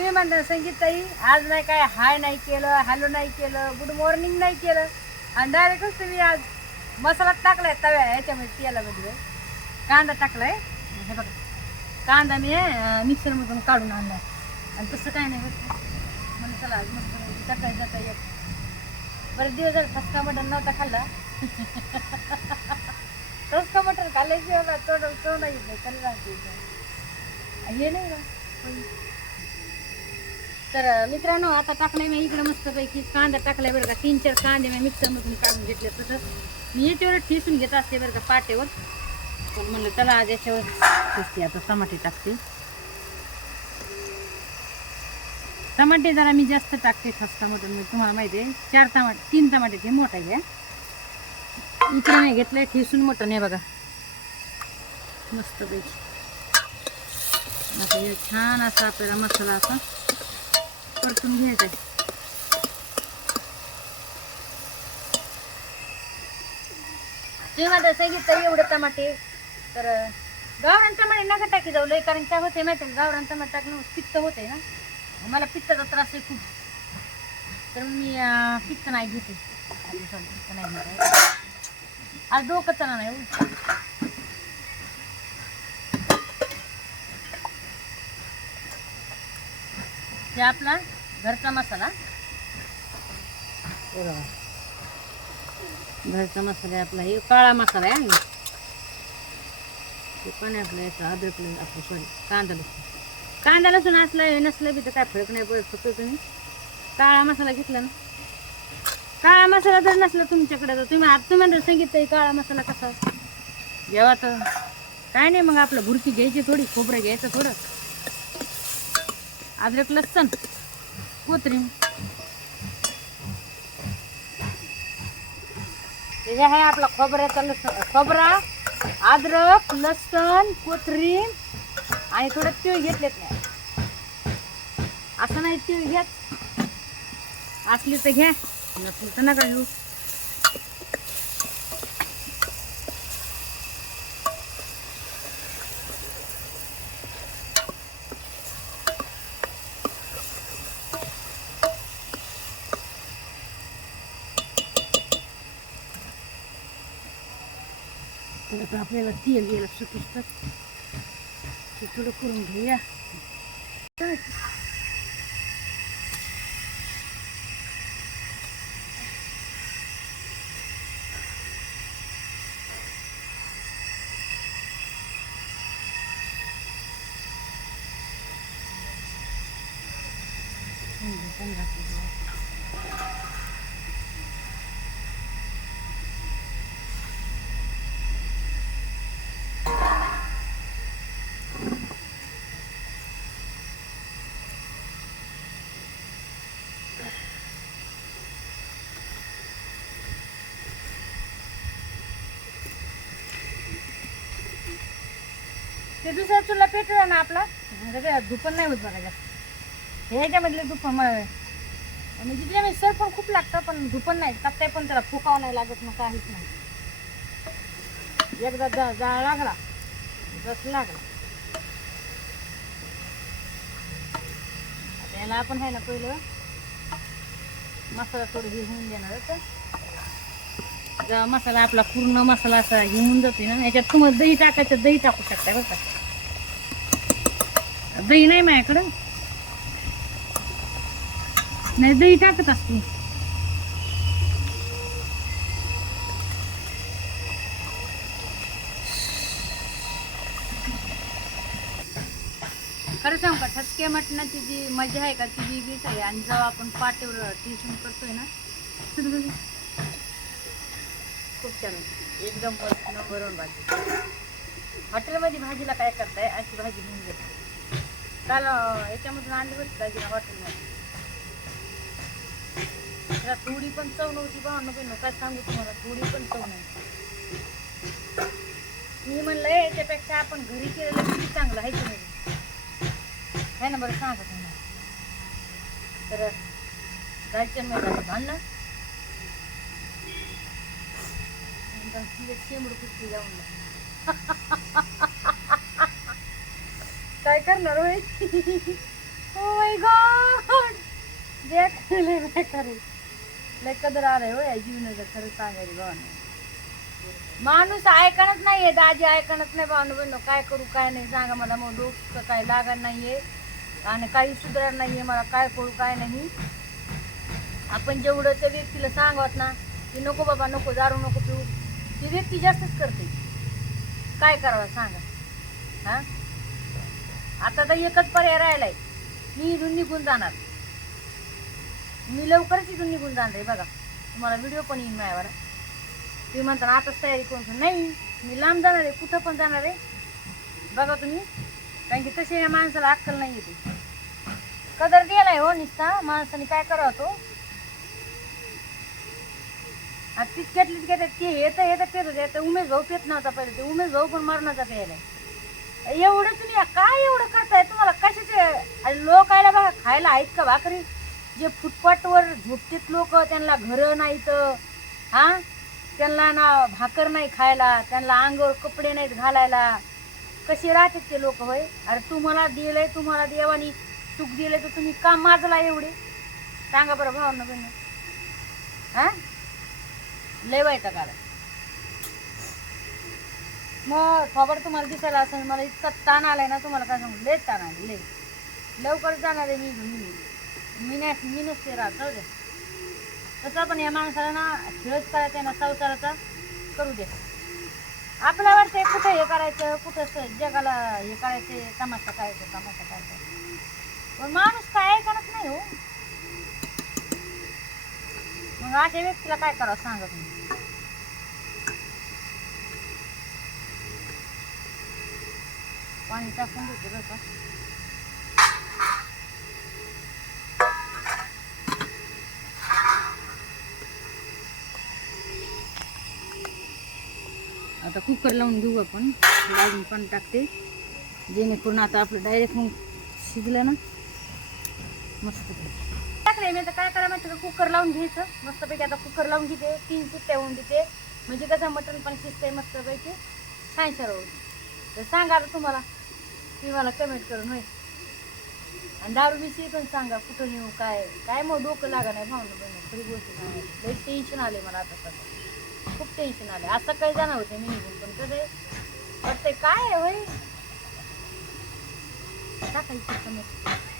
तुम्ही म्हणता संगीतताई आज नाही काय हाय नाही केलं हॅलो नाही केलं गुड मॉर्निंग नाही केलं. आणि डायरेक्टच तुम्ही आज मसाला टाकलाय तव्या ह्याच्यामध्ये तेलामध्ये. कांदा टाकलाय. हे बघा. कांदा मी मिक्सरमधून काढून आणलाय. आणि तसं काय नाही म्हणून चला आज मस्त सकाळी जाता येत बरं दिवस झाला ठसका मटण नव्हता खाल्ला. ठसका मटण खाल्ल्याशिवाय तोड तो नाही. येत नाही राहते हे नाही ना तर मित्रांनो आता टाकलाय मी इकडं मस्तपैकी कांदा टाकलाय बरं का. तीन चार कांदे मी मिक्सरमधून काढून घेतले तसं मी याच्यावर ठेसून घेत असते बरं का पाटेवर. पण म्हणलं चला आज याच्यावर ठेसते आता टमाटे टाकते. टमाटे जरा मी जास्त टाकते खसका मटन मी तुम्हाला माहिती आहे. चार टमाटे तीन टमाटे ते मोठा घ्या इकडे नाही घेतलंय ठेसून मोठं नाही बघा. मस्तपैकी. आता हे छान असा आपल्याला मसाला असा परतून घ्यायचं आहे जेव्हा माझं सांगितलं एवढे टमाटे तर गावरान टमाटे नका टाकी जाऊ लय कारण काय होते माहिती गावरान टमाटे टाकणं पित्त होते ना? मला पित्ताचा त्रास आहे खूप. तर मी पित्त नाही घेते पित्त नाही घेत. आज डोकं चला नाही आपला घरचा मसाला? हे. घरचा मसाला आहे आपला हे काळा मसाला आहे हा. हे पण आहे आपलं याचं अद्रक आपलं सॉरी कांदा लसूण. कांदा लसूण असलं नसलं बी तर काय फरक नाही पडत फक्त तुम्ही काळा मसाला घेतला ना. काळा मसाला जर नसला तुमच्याकडे तर तुम्ही आता तुम्हाला सांगितलं काळा मसाला कसा? जेव्हा तर काय नाही मग आपलं भुरकी घ्यायची थोडी खोबरं घ्यायचं थोडं. अद्रक लसण. कोथरीम हे आहे आपला खोबऱ्याचा लसण. खोबरा अद्रक लसण कोथरीम आणि थोडं तीळ घेतलेत नाही असं नाही तीळ घेत असली तर घ्या. नसली तर नका घेऊ. तर आता आपल्याला तेल गेलं सुकिस्तात ते थोडं करून घेऊया ते दुसरा चुला पेटला ना आपला धूप धुपण नाही होत बघा जास्त. ह्याच्यामधले धुप म्हणजे तिथे सर पण खूप लागतं पण धुपण नाही. तापताय पण त्याला फुकावं नाही लागत मग काहीच नाही. एकदा जा जाळ लागला जस लागला. आता याला आपण आहे ना पहिलं मसाला थोडं हे होऊन देणार तर जेव्हा मसाला आपला पूर्ण मसाला असा घेऊन होऊन जाते ना याच्यात तुम्हाला दही टाकायचं दही टाकू शकता बरं का. दही नाही माझ्याकडं. नाही दही टाकत असते. खरं सांग का ठसके मटणाची जी मजा आहे का ती वेगळीच आहे. आणि जेव्हा आपण पाठीवर टिशन करतोय ना खूप छान होती. एकदम मस्त नंबर वन भाजी. हॉटेलमध्ये भाजीला काय करताय? अशी भाजी घेऊन घेते काल याच्यामधून आणली होती दाजीला हॉटेलमध्ये? त्याला थोडी पण चव नव्हती भावना पण काय सांगू तुम्हाला? थोडी पण चव नव्हती मी म्हणलं याच्यापेक्षा आपण घरी केलेलं किती चांगलं आहे की नाही? आहे ना बरं सांगा तुम्हाला. तर जायचं मी भांडणं. काय करणार होय ओ माय गॉड! देख लय बेकार आहे. लय कदर आलाय हो या जीवनाचं खरं सांगायचं भावना माणूस ऐकणच नाहीये दाजी ऐकणच नाही भावना बहिण काय करू काय नाही सांगा मला. मग डोकं काय लागत नाहीये आणि काही सुधार नाहीये मला काय करू काय नाही. आपण जेवढं त्या व्यक्तीला सांगत ना की नको बाबा नको दारू नको पिऊ. ती व्यक्ती जास्तच करते. काय करावं सांगा? हा? आता तर एकच पर्याय राहिलाय. मी इथून निघून जाणार. मी लवकरच इथून निघून जाणार आहे बघा. तुम्हाला व्हिडिओ पण येईन माझ्यावर. तुम्ही म्हणताना आताच तयारी करून नाही मी लांब जाणार आहे. कुठं पण जाणार आहे. बघा तुम्ही. कारण की तशी या माणसाला अक्कल नाही येते कदर दिलाय हो निस्ता. माणसाने काय करावं तो? आता तितक्यातलीच घेतात तर हे तर पेत होते. तर उमेश भाऊ पेत नव्हता पहिले. ते उमेश भाऊ पण मरणाचा प्यायलाय एवढं तुम्ही काय एवढं करताय? तुम्हाला कशाचे? आणि लोक आयला बघा खायला आहेत का भाकरी? जे फुटपाटवर झोपतेत लोक त्यांना घरं नाहीत. हा? त्यांना ना भाकर नाही खायला त्यांना अंगावर कपडे नाहीत घालायला. कसे राहतात ते लोक होय? अरे तुम्हाला दिलंय तुम्हाला देवानी चूक दिलंय तर तुम्ही का माजला एवढे? सांगा बरं भावना बहिणी. हा? लय वाईट आला मग खबर तुम्हाला दिसायला असेल मला इतका ताण आलाय ना तुम्हाला काय सांगू? लय ताण आले लय. लवकर जाणार आहे मी इथून मी नाही मी नसते राहत जाऊ दे. तसं पण या माणसाला ना खेळच करायचा आहे ना संसाराचा करू दे. आपल्या वाटतंय कुठं हे करायचं कुठं जगाला हे करायचं तमाशा करायचं तमाशा करायचं. पण माणूस काय ऐकणच नाही हो. मग अशा व्यक्तीला काय करावं सांगा तुम्ही पाणी टाकून देते बरं का. आता कुकर लावून घेऊ आपण. लावून पण टाकते. जेणेकरून आता आपलं डायरेक्ट मग शिजलं ना मस्त. टाकले काय करा माहिती का? कुकर लावून घ्यायचं. मस्तपैकी आता कुकर लावून घेते. तीन शिट्ट्या होऊन देते. म्हणजे कसं मटण पण शिजते मस्तपैकी. छान सर्व तर सांगा आता तुम्हाला. ती मला कमेंट करून होय. आणि दारूविषयी पण सांगा कुठं नेऊ काय काय मग डोकं लागा नाही भावनं बहिणी. खरी गोष्ट सांगायची लई टेन्शन आले मला आता सध्या. खूप टेन्शन आले असं काही जाणार होते मी निघून पण कसं वाटतंय काय आहे होय? टाकायची कमेंट